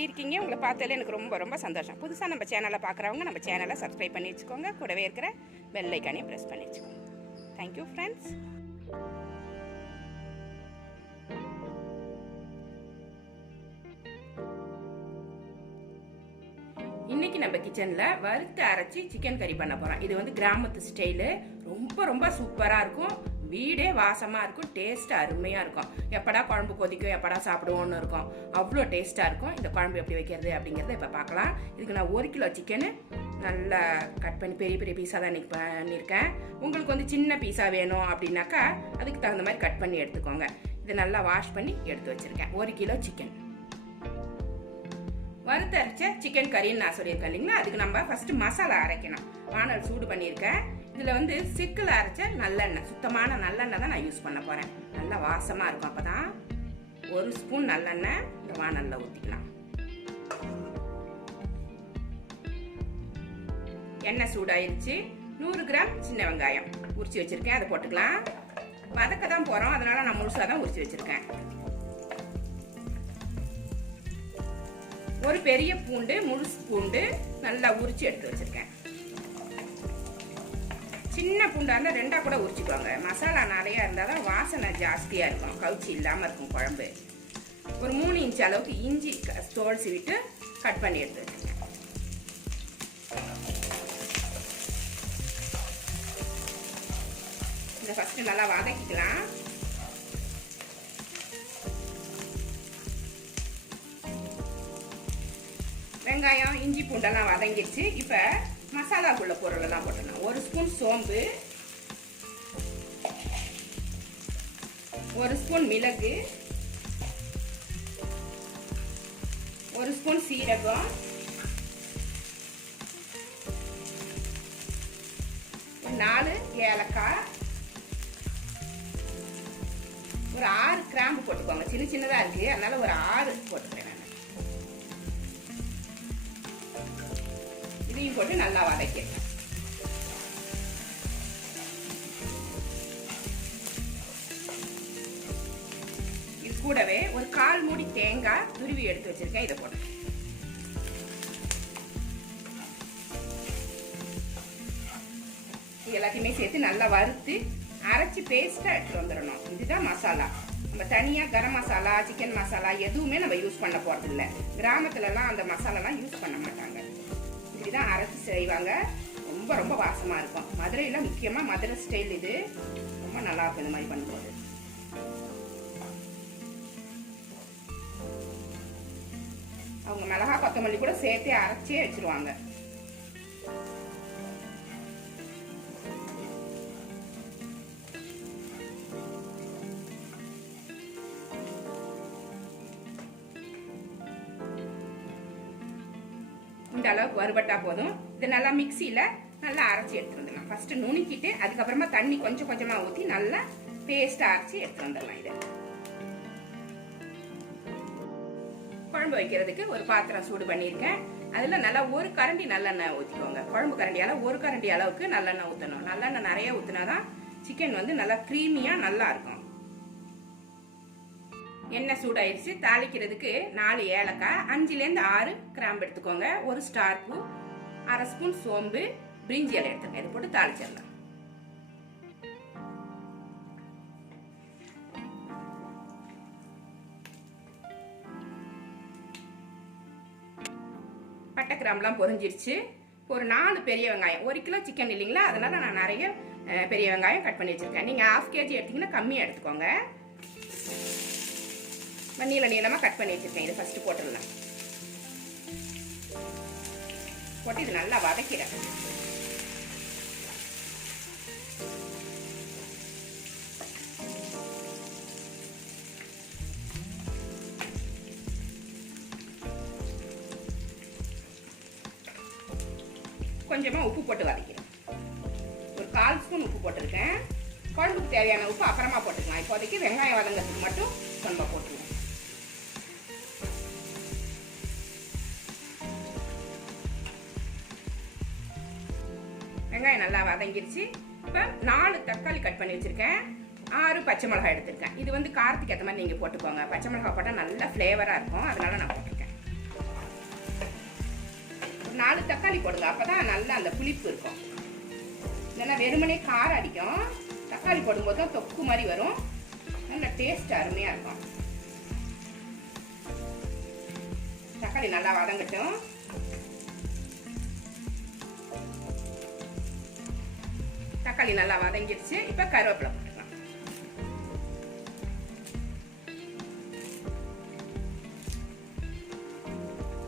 எப்படி இருக்கீங்க? உங்களை பார்த்தாலே எனக்கு ரொம்ப ரொம்ப சந்தோஷம். புதுசாக நம்ம சேனலை பார்க்குறவங்க நம்ம சேனலை சப்ஸ்கிரைப் பண்ணி வச்சுக்கோங்க. கூடவே இருக்கிற பெல் ப்ரெஸ் பண்ணி வச்சுக்கோங்க. தேங்க்யூ ஃப்ரெண்ட்ஸ் இன்னைக்கு நம்ம கிச்சனில் வறுத்து அரைச்சி சிக்கன் கறி பண்ண போகிறோம் இது வந்து கிராமத்து ஸ்டைலு ரொம்ப ரொம்ப சூப்பராக இருக்கும். வீடே வாசமாக இருக்கும் டேஸ்ட் அருமையாக இருக்கும். எப்படா குழம்பு கொதிக்கும் எப்படா சாப்பிடுவோம்னு இருக்கும். அவ்வளோ டேஸ்ட்டாக இருக்கும். இந்த குழம்பு எப்படி வைக்கிறது அப்படிங்கிறத இப்போ பார்க்கலாம் இதுக்கு நான் ஒரு கிலோ சிக்கனு நல்லா கட் பண்ணி பெரிய பெரிய பீஸாக தான் இன்றைக்கி பண்ணியிருக்கேன் உங்களுக்கு வந்து சின்ன பீஸாக வேணும் அப்படின்னாக்கா அதுக்கு தகுந்த மாதிரி கட் பண்ணி எடுத்துக்கோங்க. இதை நல்லா வாஷ் பண்ணி எடுத்து வச்சுருக்கேன். ஒரு கிலோ சிக்கன் வறுத்தரைச்ச சிக்கன் கறின்னு நான் சொல்லியிருக்கேன் இல்லைங்களா? அதுக்கு நம்ம ஃபஸ்ட்டு மசாலா அரைக்கணும். வானல் சூடு பண்ணியிருக்கேன். இதில் வந்து சிக்கில் அரைச்ச நல்லெண்ணெய். சுத்தமான நல்லெண்ணெய் தான் நான் யூஸ் பண்ண போகிறேன் நல்லா வாசமாக இருக்கும் அப்போ தான் ஒரு ஸ்பூன் நல்லெண்ணெய் இந்த வானலில் ஊற்றிக்கலாம் எண்ணெய் சூடாயிருச்சு. நூறு கிராம் சின்ன வெங்காயம் உரிச்சு வச்சுருக்கேன். அதை போட்டுக்கலாம். வதக்க தான் போகிறோம் அதனால் நான் முழுசாக தான் உரிச்சு வச்சுருக்கேன். ஒரு பெரிய பூண்டு முழுசு பூண்டு நல்லா உரிச்சு எடுத்து வச்சுருக்கேன். சின்ன பூண்டாக இருந்தால் ரெண்டாக கூட உரிச்சுக்குவாங்க மசாலா நிறையா இருந்தால் தான் வாசனை ஜாஸ்தியாக இருக்கும். கவுச்சி இல்லாமல் இருக்கும் குழம்பு. ஒரு மூணு இன்ச் அளவுக்கு இஞ்சி க- தோல் சீவிட்டு கட் பண்ணி எடுத்து இதை ஃபஸ்ட்டு நல்லா வதக்கிக்கலாம். வெங்காயம் இஞ்சி பூண்டெல்லாம் வதங்கிடுச்சு இப்போ மசாலாக்குள்ள பொருள் எல்லாம் போட்டுடணும். ஒரு ஸ்பூன் சோம்பு ஒரு ஸ்பூன் மிளகு ஒரு ஸ்பூன் சீரகம் நாலு ஏலக்காய் ஒரு ஆறு கிராம்பு போட்டுக்கோங்க. சின்ன சின்னதாக இருக்கு. அதனால ஒரு ஆறு போட்டுக்கிறேன். உப்பையும் போட்டு நல்லா வதக்கிடலாம். இது கூடவே ஒரு கால் மூடி தேங்காய் துருவி எடுத்து வச்சிருக்கேன் இதை போட்டு. எல்லாத்தையுமே சேர்த்து நல்லா வறுத்து அரைச்சி பேஸ்ட்டாக எடுத்துகிட்டு வந்துடணும். இதுதான் மசாலா. நம்ம தனியாக கரம் மசாலா சிக்கன் மசாலா எதுவுமே நம்ம யூஸ் பண்ண போகிறதில்ல இல்லை கிராமத்துலலாம் அந்த மசாலாலாம் யூஸ் பண்ண மாட்டாங்க. இப்படிதான் அரைச்சி செய்வாங்க. ரொம்ப ரொம்ப வாசமாக இருக்கும். மதுரையில் முக்கியமாக மதுரை ஸ்டைல் இது. ரொம்ப நல்லாயிருக்கும் இந்த மாதிரி பண்ணும்போது. அவங்க மிளகா கொத்தமல்லி கூட சேர்த்தே அரைச்சே வச்சிருவாங்க. இந்த அளவுக்கு வறுபட்டா போதும். இது நல்லா மிக்சியில் நல்லா அரைச்சி எடுத்து வந்துடலாம். ஃபர்ஸ்ட் நுணுக்கிட்டு அதுக்கப்புறமா தண்ணி கொஞ்சம் கொஞ்சமாக ஊற்றி நல்லா பேஸ்ட்டாக அரைச்சி எடுத்து வந்துடலாம் இதை. குழம்பு வைக்கிறதுக்கு ஒரு பாத்திரம் சூடு பண்ணியிருக்கேன். அதில் நல்லா ஒரு கரண்டி நல்லெண்ணெய் ஊற்றிக்கோங்க குழம்பு கரண்டியால் ஒரு கரண்டி அளவுக்கு நல்லெண்ணெய் ஊற்றணும் நல்லெண்ணெய் நிறைய ஊற்றினா தான் சிக்கன் வந்து நல்லா க்ரீமியாக நல்லா இருக்கும். எண்ணெய் சூடாயிடுச்சு தாளிக்கிறதுக்கு நாலு ஏலக்காய் அஞ்சுலேருந்து ஆறு கிராம்பு எடுத்துக்கோங்க. ஒரு ஸ்டார் பூ அரை ஸ்பூன் சோம்பு பிரிஞ்சி இலை எடுத்துக்கோங்க. இது போட்டு தாளிச்சிடலாம். பட்டை கிராம்பெலாம் பொறிஞ்சிருச்சு ஒரு நாலு பெரிய வெங்காயம். ஒரு கிலோ சிக்கன் இல்லைங்களா? அதனால் நான் நிறைய பெரிய வெங்காயம் கட் பண்ணி வச்சுருக்கேன். நீங்கள் ஹாஃப் கேஜி எடுத்தீங்கன்னா கம்மியாக எடுத்துக்கோங்க. நீள நீளமாக கட் பண்ணி வச்சுருக்கேன். இதை ஃபஸ்ட்டு போட்டுடலாம் போட்டு இது நல்லா வதக்கிறேன் கொஞ்சமாக உப்பு போட்டு வதக்கிறேன் ஒரு கால் ஸ்பூன் உப்பு போட்டிருக்கேன். குழம்புக்கு தேவையான உப்பு அப்புறமா போட்டுக்கலாம். இப்போதைக்கு வெங்காயம் வதங்கிறதுக்கு மட்டும் நம்ம போட்டுருவோம் வெங்காயம் நல்லா வதங்கிருச்சு. இப்போ நாலு தக்காளி கட் பண்ணி வச்சுருக்கேன். ஆறு பச்சை மிளகாய் எடுத்திருக்கேன். இது வந்து காரத்துக்கு ஏற்ற மாதிரி நீங்கள் போட்டுக்கோங்க. பச்சை மிளகாய் போட்டால் நல்ல ஃப்ளேவராக இருக்கும். அதனால நான் போட்டிருக்கேன். நாலு தக்காளி போடுங்க. அப்போ தான் நல்லா அந்த புளிப்பு இருக்கும். இல்லைன்னா வெறுமனே காரம் அடிக்கும். தக்காளி போடும்போது தான் தொக்கு மாதிரி வரும். நல்ல டேஸ்ட் அருமையாக இருக்கும். தக்காளி நல்லா வதங்கட்டும். தக்காளி நல்லா வதங்கிடுச்சு. இப்போ கருவேப்பிலை போட்டுக்கலாம்.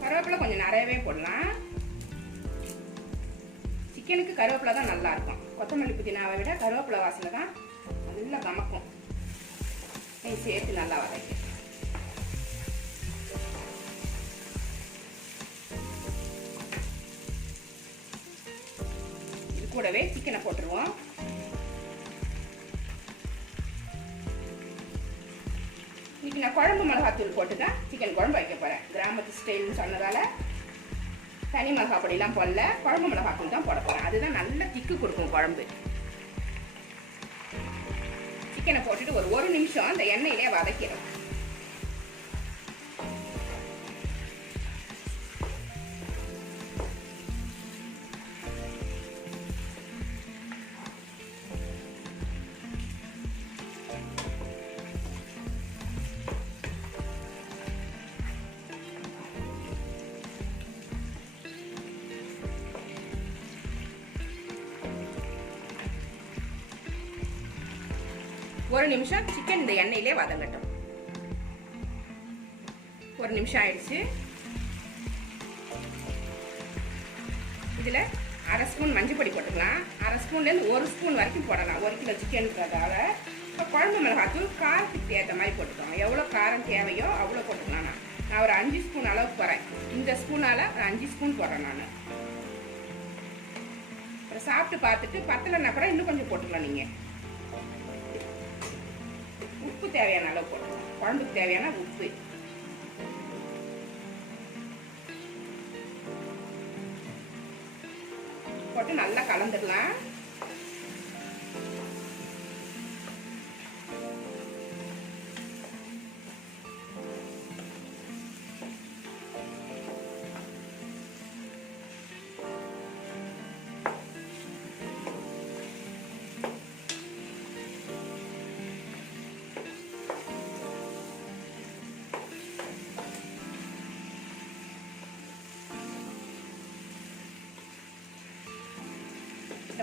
கருவேப்பிலை கொஞ்சம் நிறையவே போடலாம். சிக்கனுக்கு கருவேப்பிலை தான் நல்லா இருக்கும். கொத்தமல்லி புதினாவை விட கருவேப்பிலை வாசனை தான் நல்லா கமக்கும் நீ சேர்த்து நல்லா வதக்கி. இது கூடவே சிக்கனை போட்டுருவோம். இன்னைக்கு நான் குழம்பு மிளகாத்தூள் போட்டு தான் சிக்கன் குழம்பு வைக்க போகிறேன் கிராமத்து ஸ்டைல்னு சொன்னதால் தனி மிளகா பொடியெலாம் போடல. குழம்பு மிளகாத்தூள் தான் போட போகிறேன் அதுதான் நல்ல திக்கு கொடுக்கும் குழம்பு. சிக்கனை போட்டுட்டு ஒரு ஒரு நிமிஷம் அந்த எண்ணெயிலே வதக்கிறோம் ஒரு நிமிஷம் சிக்கன் இந்த எண்ணெயிலே வதங்கட்டும். ஒரு நிமிஷம் ஆயிடுச்சு. இதில் அரை ஸ்பூன் மஞ்சள் பொடி போட்டுக்கலாம். அரை ஸ்பூன்லேருந்து ஒரு ஸ்பூன் வரைக்கும் போடலாம். ஒரு கிலோ சிக்கன்றதால இப்போ குழம்பு மிளகாத்தூள் காரத்துக்கு ஏற்ற மாதிரி போட்டுக்கோங்க. எவ்வளோ காரம் தேவையோ அவ்வளோ போட்டுக்கலாம் நான். நான் ஒரு அஞ்சு ஸ்பூன் அளவுக்கு போகிறேன் இந்த ஸ்பூனால் ஒரு அஞ்சு ஸ்பூன் போடுறேன் நான். அப்புறம் சாப்பிட்டு பார்த்துட்டு பத்தலைன்னா கூட இன்னும் கொஞ்சம் போட்டுக்கலாம் நீங்கள் உப்பு தேவையான அளவு போட்டுக்கலாம் குழம்புக்கு தேவையான உப்பு. போட்டு நல்லா கலந்துடலாம்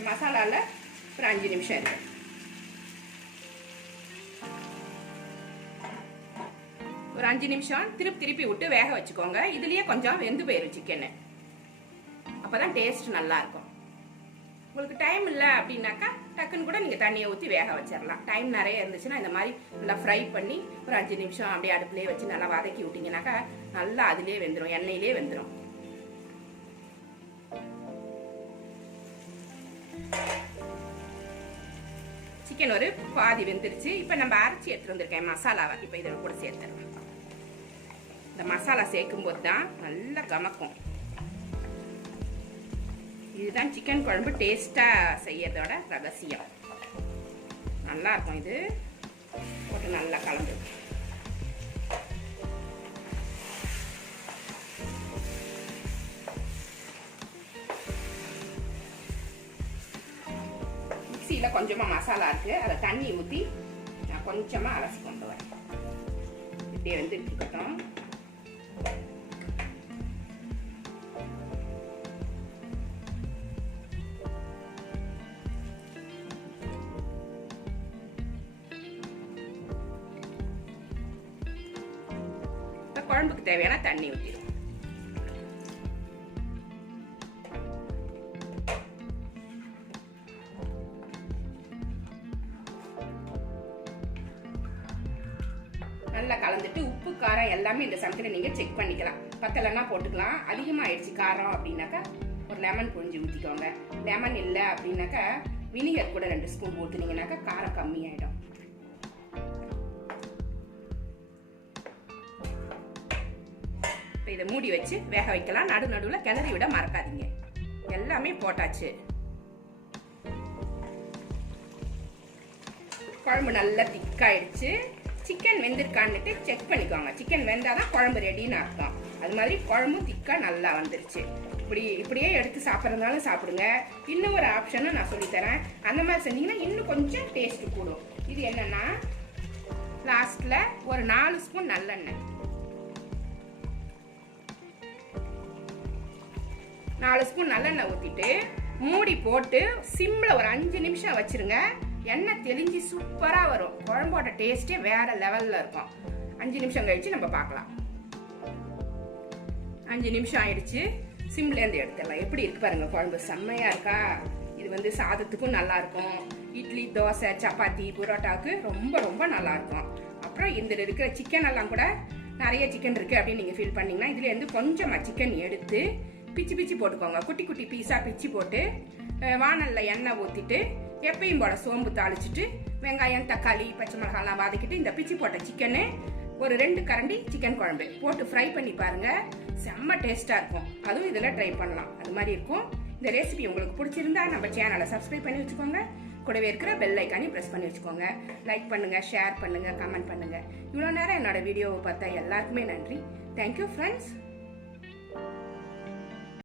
மசாலாவில் ஒரு அஞ்சு நிமிஷம் இருக்கு. ஒரு அஞ்சு நிமிஷம் திருப்பி திருப்பி விட்டு வேக வச்சுக்கோங்க. இதுலயே கொஞ்சம் வெந்து போயிடும் சிக்கனு அப்பதான் டேஸ்ட் நல்லா இருக்கும் உங்களுக்கு டைம் இல்லை அப்படின்னாக்கா டக்குன்னு கூட நீங்கள் தண்ணியை ஊற்றி வேக வச்சிடலாம் டைம் நிறைய இருந்துச்சுன்னா இந்த மாதிரி நல்லா ஃப்ரை பண்ணி ஒரு அஞ்சு நிமிஷம் அப்படியே அடுப்புலேயே வச்சு நல்லா வதக்கி விட்டிங்கனாக்கா நல்லா அதுலேயே வெந்துடும் எண்ணெயிலே வெந்துடும் சிக்கன் ஒரு பாதி வெந்துருச்சு. இப்போ நம்ம அரைச்சி எடுத்துட்டு வந்திருக்கேன். மசாலாவை இப்போ இதை கூட சேர்த்துருவோம் இந்த மசாலா சேர்க்கும் போது தான் நல்லா கமக்கும். இதுதான் சிக்கன் குழம்பு. டேஸ்ட்டாக செய்யறதோட ரகசியம். நல்லா இருக்கும் இது. போட்டு நல்லா கலந்து மிக்சியில் கொஞ்சமாக மசாலா இருக்குது அதை தண்ணி ஊற்றி நான் கொஞ்சமாக அலசி கொண்டு வரேன். இப்படியே வந்து இருக்கட்டும் குழம்புக்கு தேவையான தண்ணி ஊற்றிடும் இந்த சமயத்தில் நீங்கள் செக் பண்ணிக்கலாம். பத்தலைன்னா போட்டுக்கலாம். அதிகமாகிடுச்சு காரம் அப்படின்னாக்கா ஒரு லெமன் புழிஞ்சு ஊற்றிக்கோங்க லெமன் இல்லை அப்படின்னாக்கா வினிகர் கூட ரெண்டு ஸ்பூன் ஊற்றுனீங்கனாக்கா காரம் கம்மியாயிடும். இப்போ இதை மூடி வச்சு வேக வைக்கலாம். நடு நடுவில் கிளறி விட மறக்காதீங்க. எல்லாமே போட்டாச்சு. குழம்பு நல்லா திக்காயிடுச்சு சிக்கன் வெந்திருக்கான்னுட்டு செக் பண்ணிக்கோங்க. சிக்கன் வெந்தால் தான் குழம்பு ரெடின்னு அர்த்தம். அது மாதிரி குழம்பும் திக்காக நல்லா வந்துருச்சு. இப்படி இப்படியே எடுத்து சாப்பிட்றதுனாலும் சாப்பிடுங்க. இன்னும் ஒரு ஆப்ஷனும் நான் சொல்லித்தரேன். அந்த மாதிரி செஞ்சீங்கன்னா இன்னும் கொஞ்சம் டேஸ்ட் கூடும். இது என்னன்னா லாஸ்ட்ல ஒரு நாலு ஸ்பூன் நல்லெண்ணெய். நாலு ஸ்பூன் நல்லெண்ணெய் ஊற்றிட்டு மூடி போட்டு சிம்மில் ஒரு அஞ்சு நிமிஷம் வச்சிருங்க. எண்ணெய் தெளிஞ்சு சூப்பராக வரும். குழம்போட டேஸ்ட்டே வேறு லெவலில் இருக்கும். அஞ்சு நிமிஷம் கழித்து நம்ம பார்க்கலாம். அஞ்சு நிமிஷம் ஆயிடுச்சு. சிம்லேருந்து எடுத்துடலாம். எப்படி இருக்கு பாருங்கள் குழம்பு. செம்மையாக இருக்கா? இது வந்து சாதத்துக்கும் நல்லாயிருக்கும் இட்லி தோசை சப்பாத்தி புரோட்டாவுக்கு ரொம்ப ரொம்ப நல்லாயிருக்கும் அப்புறம் இந்த இருக்கிற சிக்கன் எல்லாம் கூட நிறைய சிக்கன் இருக்குது அப்படின்னு நீங்கள் ஃபீல் பண்ணிங்கன்னா இதுலேருந்து கொஞ்சமாக சிக்கன் எடுத்து பிச்சு பிச்சு போட்டுக்கோங்க. குட்டி குட்டி பீஸா பிச்சு போட்டு வானலில் எண்ணெய் ஊற்றிட்டு எப்பயும் போல சோம்பு தாளிச்சிட்டு வெங்காயம் தக்காளி பச்சை மிளகாலாம் வதக்கிட்டு இந்த பிச்சி போட்ட சிக்கனு ஒரு ரெண்டு கரண்டி சிக்கன் குழம்பு போட்டு ஃப்ரை பண்ணி பாருங்க. செம்ம டேஸ்ட்டாக இருக்கும். அதுவும் இதில் ட்ரை பண்ணலாம். அது மாதிரி இருக்கும். இந்த ரெசிபி உங்களுக்கு பிடிச்சிருந்தா நம்ம சேனலை சப்ஸ்கிரைப் பண்ணி வச்சுக்கோங்க. கூடவே இருக்கிற பெல் ஐக்கானையும் ப்ரெஸ் பண்ணி வச்சுக்கோங்க. லைக் பண்ணுங்க ஷேர் பண்ணுங்க கமெண்ட் பண்ணுங்க. இவ்வளோ நேரம் என்னோட வீடியோவை பார்த்தா எல்லாருக்குமே நன்றி. Thank you friends